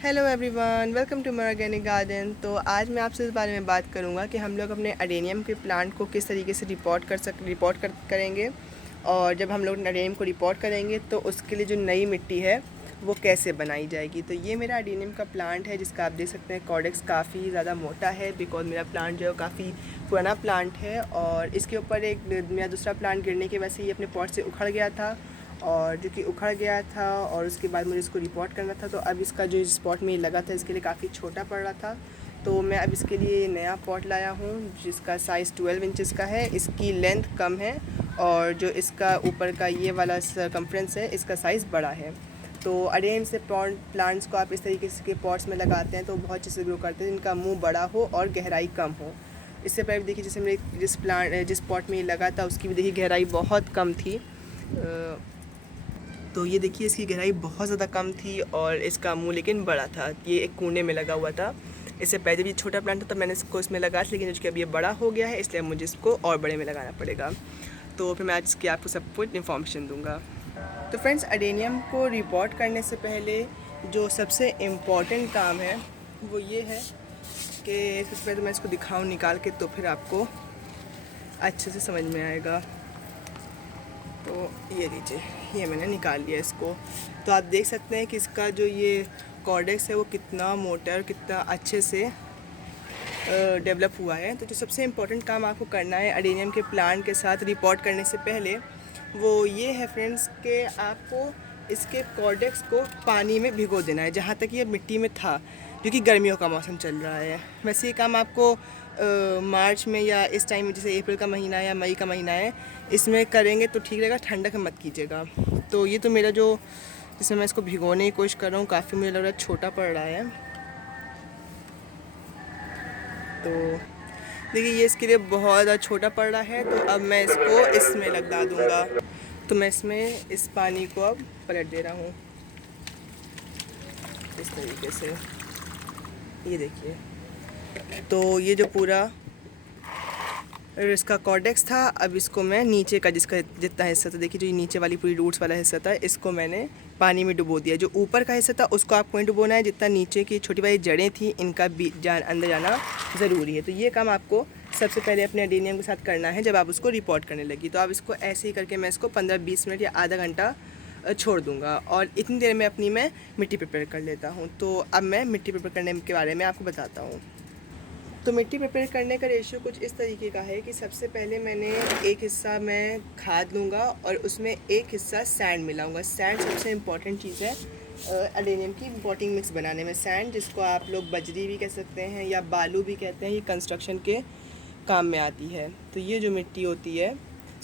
Hello everyone, welcome to my organic garden. तो आज मैं आपसे इस बारे में बात करूंगा कि हम लोग अपने अडेनियम के प्लांट को किस तरीके से रिपोर्ट करेंगे। और जब हम लोग अडेनियम को रिपोर्ट करेंगे तो उसके लिए जो नई मिट्टी है वो कैसे बनाई जाएगी। तो ये मेरा अडेनियम का प्लांट है जिसका आप देख सकते हैं कॉर्डेक्स काफ़ी ज़्यादा मोटा है, बिकॉज मेरा प्लांट जो है काफ़ी पुराना प्लांट है। और इसके ऊपर एक मेरा दूसरा प्लांट गिरने की वजह से ये अपने पॉट से उखड़ गया था, और जो कि उखड़ गया था और उसके बाद मुझे इसको रिपोर्ट करना था। तो अब इसका जो स्पॉट में लगा था इसके लिए काफ़ी छोटा पड़ रहा था, तो मैं अब इसके लिए नया पॉट लाया हूँ जिसका साइज़ 12 इंचज़ का है। इसकी लेंथ कम है और जो इसका ऊपर का ये वाला सरकमफ्रेंस है इसका साइज़ बड़ा है। तो अडेनियम से प्लांट्स को आप इस तरीके के पॉट्स में लगाते हैं तो बहुत अच्छे से ग्रो करते हैं, जिनका मुँह बड़ा हो और गहराई कम हो। इससे पहले देखिए जैसे मेरे जिस पॉट में ये लगा था उसकी भी देखिए गहराई बहुत कम थी। तो ये देखिए इसकी गहराई बहुत ज़्यादा कम थी और इसका मुंह लेकिन बड़ा था। ये एक कोने में लगा हुआ था। इससे पहले जब ये छोटा प्लांट था तब मैंने इसको इसमें लगाया था, लेकिन जबकि अब ये बड़ा हो गया है इसलिए मुझे इसको और बड़े में लगाना पड़ेगा। तो फिर मैं आज इसकी आपको सब कुछ इन्फॉर्मेशन दूँगा। तो फ्रेंड्स, अडेनियम को रिपोर्ट करने से पहले जो सबसे इम्पॉर्टेंट काम है वो ये है कि सबसे पहले तो मैं इसको दिखाऊँ निकाल के, तो फिर आपको अच्छे से समझ में आएगा। तो ये लीजिए, ये मैंने निकाल लिया इसको। तो आप देख सकते हैं कि इसका जो ये कॉर्डेक्स है वो कितना मोटा और कितना अच्छे से डेवलप हुआ है। तो जो सबसे इम्पोर्टेंट काम आपको करना है अडेनियम के प्लांट के साथ रिपोर्ट करने से पहले वो ये है फ्रेंड्स कि आपको इसके कॉर्डेक्स को पानी में भिगो देना है जहाँ तक ये मिट्टी में था, जो कि गर्मियों का मौसम चल रहा है। वैसे ये काम आपको मार्च में या इस टाइम में जैसे अप्रैल का महीना है या मई का महीना है इसमें करेंगे तो ठीक रहेगा, ठंडक में मत कीजिएगा। तो ये तो मेरा जो जिसमें मैं इसको भिगोने की कोशिश कर रहा हूँ काफ़ी मुझे लग रहा है छोटा पड़ रहा है। तो देखिए ये इसके लिए बहुत ज़्यादा छोटा पड़ रहा है, तो अब मैं इसको इसमें लगा दूँगा। तो मैं इसमें इस पानी को अब पलट दे रहा हूँ इस तरीके से। ये देखिए, तो ये जो पूरा इसका कॉर्डेक्स था, अब इसको मैं नीचे का जिसका जितना हिस्सा था, देखिए जो ये नीचे वाली पूरी रूट्स वाला हिस्सा था इसको मैंने पानी में डुबो दिया। जो ऊपर का हिस्सा था उसको आपको नहीं डुबोना है, जितना नीचे की छोटी वाली जड़ें थी इनका भी अंदर जाना ज़रूरी है। तो ये काम आपको सबसे पहले अपने अडेनियम के साथ करना है जब आप उसको रिपोर्ट करने लगी। तो आप इसको ऐसे ही करके मैं इसको 15-20 मिनट या आधा घंटा छोड़ दूंगा, और इतनी देर में अपनी मैं मिट्टी प्रिपेयर कर लेता हूँ। तो अब मैं मिट्टी प्रिपेयर करने के बारे में आपको बताता हूँ। तो मिट्टी प्रिपेयर करने का रेशियो कुछ इस तरीके का है कि सबसे पहले मैंने एक हिस्सा मैं खाद लूँगा और उसमें एक हिस्सा सैंड मिलाऊँगा। सैंड सबसे इम्पॉर्टेंट चीज़ है अडेनियम की पॉटिंग मिक्स बनाने में। सैंड जिसको आप लोग बजरी भी कह सकते हैं या बालू भी कहते हैं, ये कंस्ट्रक्शन के काम में आती है। तो ये जो मिट्टी होती है,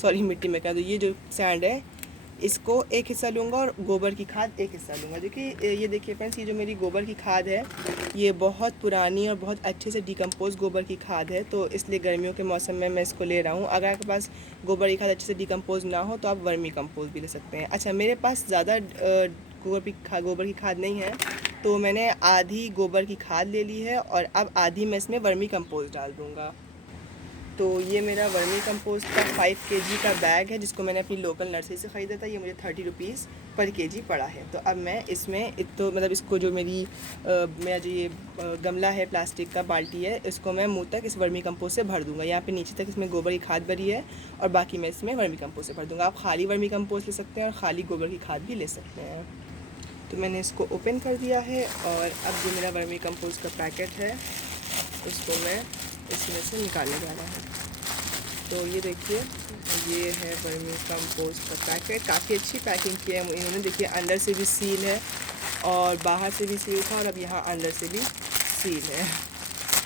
सॉरी मिट्टी में क्या, तो ये जो सैंड है इसको एक हिस्सा लूँगा और गोबर की खाद एक हिस्सा लूँगा। जो कि ये देखिए फ्रेंड्स, ये जो मेरी गोबर की खाद है ये बहुत पुरानी और बहुत अच्छे से डिकम्पोज गोबर की खाद है, तो इसलिए गर्मियों के मौसम में मैं इसको ले रहा हूँ। अगर आपके पास गोबर की खाद अच्छे से डिकम्पोज ना हो तो आप वर्मी कंपोज भी ले सकते हैं। अच्छा, मेरे पास ज़्यादा गोबर की खाद नहीं है, तो मैंने आधी गोबर की खाद ले ली है और अब आधी मैं इसमें वर्मी कंपोज डाल दूँगा। तो ये मेरा वर्मी कंपोस्ट का 5 kg का बैग है जिसको मैंने अपनी लोकल नर्सरी से ख़रीदा था। ये मुझे 30 रुपीज़ पर kg पड़ा है। तो अब मैं इसमें तो मतलब इसको जो मेरा जो ये गमला है प्लास्टिक का बाल्टी है इसको मैं मुंह तक इस वर्मी कंपोस्ट से भर दूंगा। यहाँ पे नीचे तक इसमें गोबर की खाद भरी है और बाकी मैं इसमें वर्मी कंपोस्ट से भर दूँगा। आप खाली वर्मी कंपोस्ट ले सकते हैं और खाली गोबर की खाद भी ले सकते हैं। तो मैंने इसको ओपन कर दिया है और अब जो मेरा वर्मी कंपोस्ट का पैकेट है उसको मैं इसमें से निकालने जा रहा हूँ। तो ये देखिए, ये है वर्मी कंपोस्ट का पैकेट। काफ़ी अच्छी पैकिंग की है इन्होंने। देखिए अंदर से भी सील है और बाहर से भी सील था और अब यहाँ अंदर से भी सील है।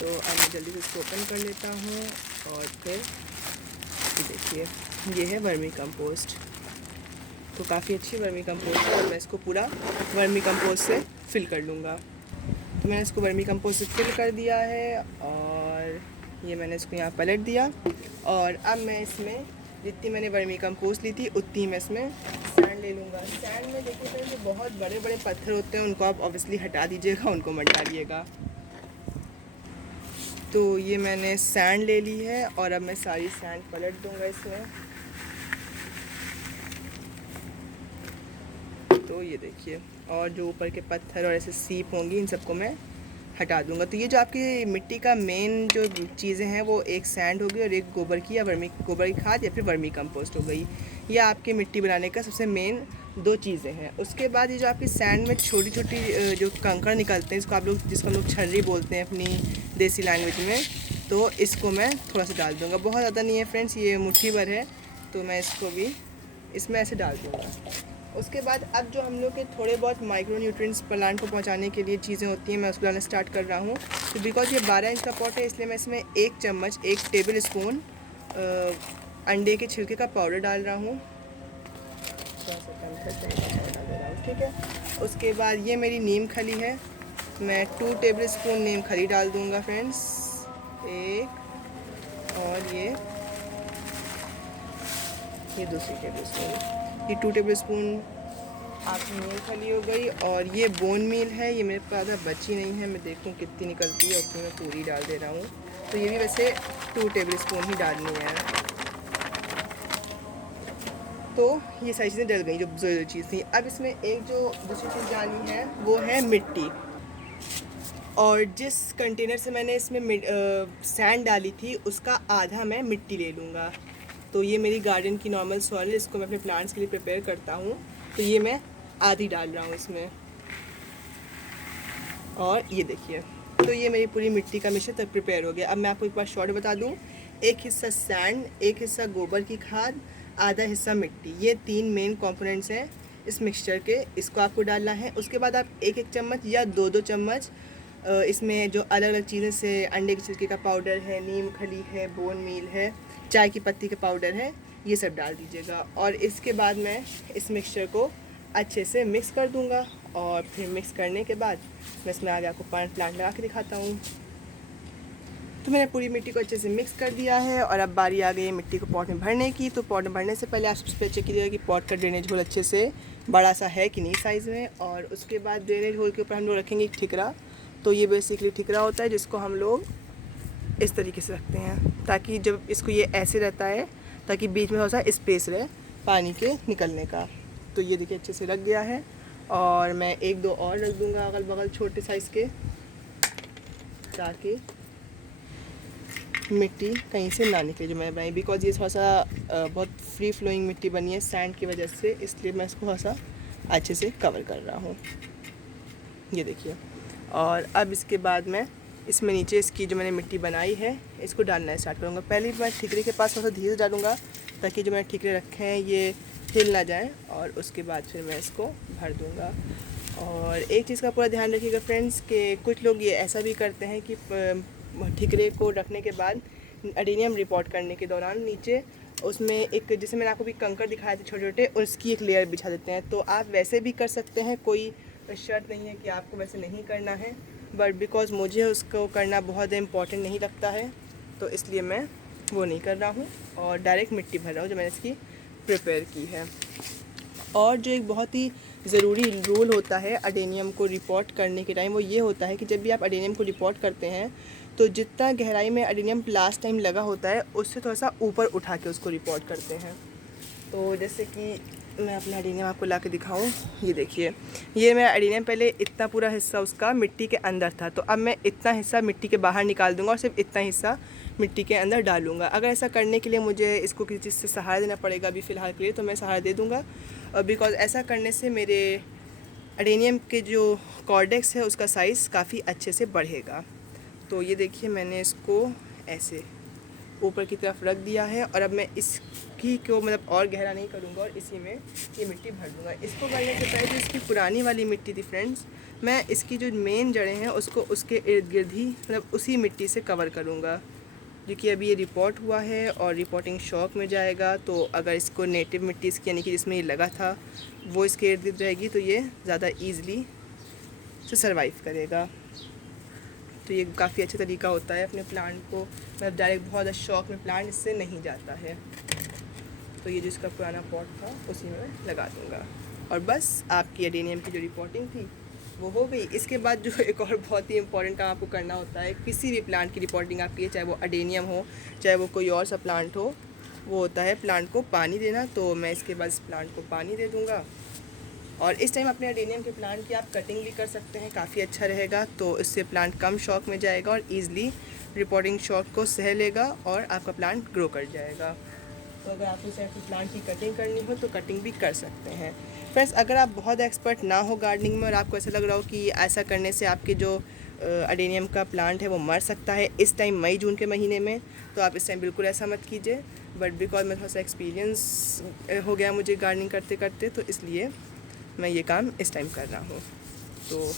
तो अब मैं जल्दी से इसको ओपन कर लेता हूँ और फिर ये देखिए, ये है वर्मी कंपोस्ट। तो काफ़ी अच्छी वर्मी कंपोस्ट है और मैं इसको पूरा वर्मी कंपोस्ट से फिल कर लूँगा। तो मैंने इसको वर्मी कंपोस्ट से फिल कर दिया है और ये मैंने इसको यहाँ पलट दिया। और अब मैं इसमें जितनी मैंने वर्मी कंपोस्ट ली थी उतनी मैं इसमें सैंड ले लूँगा। सैंड में देखिए जो बहुत बड़े बड़े पत्थर होते हैं उनको आप ऑब्वियसली हटा दीजिएगा, उनको मत डालिएगा। तो ये मैंने सैंड ले ली है और अब मैं सारी सैंड पलट दूँगा इसमें। तो ये देखिए, और जो ऊपर के पत्थर और ऐसे सीप होंगी इन सबको मैं हटा दूंगा। तो ये जो आपकी मिट्टी का मेन जो चीज़ें हैं वो एक सैंड हो गई और एक गोबर की या गोबर की खाद या फिर वर्मी कंपोस्ट हो गई। ये आपके मिट्टी बनाने का सबसे मेन दो चीज़ें हैं। उसके बाद ये जो आपकी सैंड में छोटी छोटी जो कंकड़ निकलते हैं, इसको आप लोग जिसको हम लोग छर्री बोलते हैं अपनी देसी लैंग्वेज में, तो इसको मैं थोड़ा सा डाल दूँगा। बहुत ज़्यादा नहीं है फ्रेंड्स, ये मुट्ठी भर है, तो मैं इसको भी इसमें ऐसे डाल दूँगा। उसके बाद अब जो हम लोग के थोड़े बहुत माइक्रो न्यूट्रिएंट्स प्लांट को पहुंचाने के लिए चीज़ें होती हैं, मैं उसको डालना स्टार्ट कर रहा हूँ। तो बिकॉज ये 12 इंच का पॉट है, इसलिए मैं इसमें 1 चम्मच 1 टेबल स्पून अंडे के छिलके का पाउडर डाल रहा हूँ। ठीक है। उसके बाद ये मेरी नीम खली है, मैं 2 टेबल स्पून नीम खली डाल दूँगा फ्रेंड्स, 1 और ये दूसरी टेबल स्पून, ये 2 टेबल स्पून आपकी नीम खली हो गई। और ये बोन मील है, ये मेरे पास ज़्यादा बची नहीं है, मैं देखूँ कितनी निकलती है, उतनी मैं पूरी डाल दे रहा हूँ। तो ये भी वैसे 2 टेबल स्पून ही डालनी है। तो ये सारी चीज़ें डल गई जो ज़रूरी चीज़ थी। अब इसमें एक जो दूसरी चीज़ डालनी है वो है मिट्टी। और जिस कंटेनर से मैंने इसमें सैंड डाली थी उसका आधा मैं मिट्टी ले लूँगा। तो ये मेरी गार्डन की नॉर्मल सॉइल है, इसको मैं अपने प्लांट्स के लिए प्रिपेयर करता हूँ, तो ये मैं आधी डाल रहा हूँ इसमें। और ये देखिए, तो ये मेरी पूरी मिट्टी का मिश्रण तक प्रिपेयर हो गया। अब मैं आपको एक बार शॉर्ट बता दूँ, 1 हिस्सा सैंड, 1 हिस्सा गोबर की खाद, आधा हिस्सा मिट्टी, ये 3 मेन कंपोनेंट्स हैं इस मिक्सचर के, इसको आपको डालना है। उसके बाद आप 1-1 चम्मच या 2-2 चम्मच इसमें जो अलग अलग चीज़ें से अंडे के छिलके का पाउडर है, नीम खली है, बोन मील है, चाय की पत्ती का पाउडर है, ये सब डाल दीजिएगा। और इसके बाद मैं इस मिक्सचर को अच्छे से मिक्स कर दूंगा। और फिर मिक्स करने के बाद मैं इसमें आगे आपको प्लांट लगा के दिखाता हूँ। तो मैंने पूरी मिट्टी को अच्छे से मिक्स कर दिया है और अब बारी आ गई है मिट्टी को पॉट में भरने की। तो पॉट में भरने से पहले आप सबसे चेक कीजिएगा कि पॉट का ड्रेनेज होल अच्छे से बड़ा सा है कि नहीं साइज़ में। और उसके बाद ड्रेनेज होल के ऊपर हम लोग रखेंगे एक ठिकरा। तो ये बेसिकली ठिकरा होता है जिसको हम लोग इस तरीके से रखते हैं, ताकि जब इसको ये ऐसे रहता है ताकि बीच में थोड़ा सा स्पेस रहे पानी के निकलने का। तो ये देखिए अच्छे से रख गया है। और मैं 1-2 और रख दूँगा अगल बगल छोटे साइज़ के, ताकि मिट्टी कहीं से ना निकले जो मैंने बनाई। बिकॉज ये थोड़ा सा बहुत फ्री फ्लोइंग मिट्टी बनी है सैंड की वजह से, इसलिए मैं इसको थोड़ा सा अच्छे से कवर कर रहा हूँ। ये देखिए। और अब इसके बाद मैं इसमें नीचे इसकी जो मैंने मिट्टी बनाई है इसको डालना स्टार्ट करूँगा। पहले मैं ठिकरे के पास थोड़ा सा धीरे डालूँगा ताकि जो मैंने ठिकरे रखे हैं ये हिल ना जाए। और उसके बाद फिर मैं इसको भर दूँगा। और एक चीज़ का पूरा ध्यान रखिएगा फ्रेंड्स कि कुछ लोग ये ऐसा भी करते हैं कि ठिकरे को रखने के बाद एडेनियम रिपोर्ट करने के दौरान नीचे उसमें एक, जैसे मैंने आपको भी कंकड़ दिखाए थे छोटे छोटे, उसकी एक लेयर बिछा देते हैं। तो आप वैसे भी कर सकते हैं, कोई शर्त नहीं है कि आपको वैसे नहीं करना है, बट बिकॉज मुझे उसको करना बहुत इम्पॉर्टेंट नहीं लगता है तो इसलिए मैं वो नहीं कर रहा हूँ और डायरेक्ट मिट्टी भर रहा हूँ जो मैंने इसकी प्रिपेयर की है। और जो एक बहुत ही ज़रूरी रूल होता है अडेनियम को रिपोर्ट करने के टाइम, वो ये होता है कि जब भी आप अडेनियम को रिपोर्ट करते हैं तो जितना गहराई में अडेनियम लास्ट टाइम लगा होता है उससे थोड़ा सा ऊपर उठा के उसको रिपोर्ट करते हैं। तो जैसे कि मैं अपना अडेनियम आपको ला के दिखाऊँ, ये देखिए, ये मैं अडेनियम पहले इतना पूरा हिस्सा उसका मिट्टी के अंदर था, तो अब मैं इतना हिस्सा मिट्टी के बाहर निकाल दूंगा और सिर्फ इतना हिस्सा मिट्टी के अंदर डालूंगा। अगर ऐसा करने के लिए मुझे इसको किसी चीज़ से सहारा देना पड़ेगा अभी फ़िलहाल के लिए, तो मैं सहारा दे दूँगा। बिकॉज़ ऐसा करने से मेरे अडेनियम के जो कॉर्डेक्स है उसका साइज़ काफ़ी अच्छे से बढ़ेगा। तो ये देखिए मैंने इसको ऐसे ऊपर की तरफ रख दिया है और अब मैं इसकी को मतलब और गहरा नहीं करूँगा और इसी में ये मिट्टी भर दूँगा। इसको भरने से पहले जो इसकी पुरानी वाली मिट्टी थी फ्रेंड्स, मैं इसकी जो मेन जड़ें हैं उसको उसके इर्द गिर्द ही मतलब उसी मिट्टी से कवर करूँगा, क्योंकि अभी ये रिपोर्ट हुआ है और रिपोर्टिंग शॉक में जाएगा। तो अगर इसको नेटिव मिट्टी इसकी यानी कि जिसमें ये लगा था वो इसके इर्द गिर्द रहेगी तो ये ज़्यादा ईज़िली से सर्वाइव करेगा। तो ये काफ़ी अच्छा तरीका होता है अपने प्लांट को, मतलब डायरेक्ट बहुत ज़्यादा शॉक में प्लांट इससे नहीं जाता है। तो ये जिसका पुराना पॉट था उसी में मैं लगा दूँगा और बस आपकी एडेनियम की जो रिपोर्टिंग थी वो हो गई। इसके बाद जो एक और बहुत ही इंपॉर्टेंट काम आपको करना होता है, किसी भी प्लांट की रिपोर्टिंग आपकी, चाहे वो अडेनियम हो चाहे वो कोई और सा प्लांट हो, वो होता है प्लांट को पानी देना। तो मैं इसके बाद इस प्लांट को पानी दे दूँगा और इस टाइम अपने अडेनियम के प्लांट की आप कटिंग भी कर सकते हैं, काफ़ी अच्छा रहेगा। तो इससे प्लांट कम शॉक में जाएगा और ईज़िली रिपोर्टिंग शॉक को सह लेगा और आपका प्लांट ग्रो कर जाएगा। तो अगर आपको इस टाइप के प्लांट की कटिंग करनी हो तो कटिंग भी कर सकते हैं। फ्रेंड्स, अगर आप बहुत एक्सपर्ट ना हो गार्डनिंग में और आपको ऐसा लग रहा हो कि ऐसा करने से आपके जो अडेनियम का प्लांट है वो मर सकता है इस टाइम मई जून के महीने में, तो आप इस टाइम बिल्कुल ऐसा मत कीजिए। बट बिकॉज मैं थोड़ा सा एक्सपीरियंस हो गया मुझे गार्डनिंग करते करते, तो इसलिए मैं ये काम इस टाइम कर रहा हूँ। तो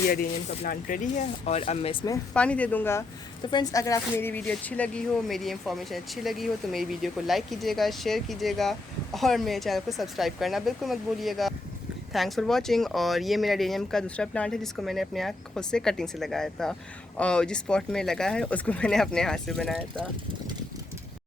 ये अडेनियम का प्लांट रेडी है और अब मैं इसमें पानी दे दूँगा। तो फ्रेंड्स, अगर आपको मेरी वीडियो अच्छी लगी हो, मेरी इन्फॉर्मेशन अच्छी लगी हो, तो मेरी वीडियो को लाइक कीजिएगा, शेयर कीजिएगा और मेरे चैनल को सब्सक्राइब करना बिल्कुल मत भूलिएगा। Thanks for watching. और ये मेरा अडेनियम का दूसरा प्लांट है जिसको मैंने अपने हाथ खुद से कटिंग से लगाया था, और जिस पॉट में लगा है उसको मैंने अपने हाथ से बनाया था।